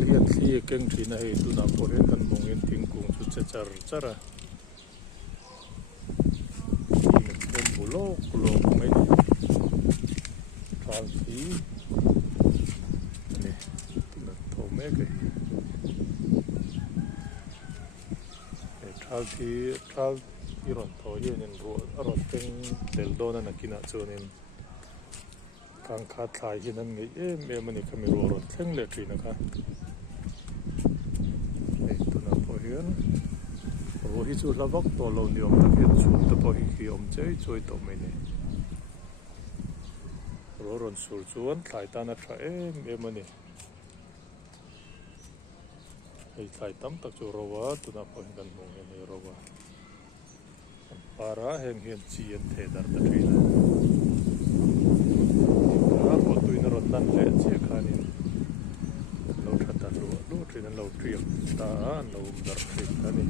thal hian thli keng thina hei tuna pawh hian kan mong in thingkung chu chachar chara thing bulok mai thal thi ne tuna tho me ke thal iron tho hian in ron keng tel dona nakina chuanin kang kha thlai hi nan ngei em ani khami ro thleng le thina kha ei tuna pawh hian ro hi chu hlavak to lo ni awm tak hian chhum te pawh hi khi awm choi tawh mai ni ro ron sur chuan thlai tan a tha em ani ei thlai tam tak chu rowa tuna pawh hian kan hmong hi rowa para heng hian chi an the dar ta thina nan le che khanin lo thata lo trin lo triam ta lo dar thik ani